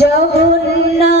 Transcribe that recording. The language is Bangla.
জগন্নাথ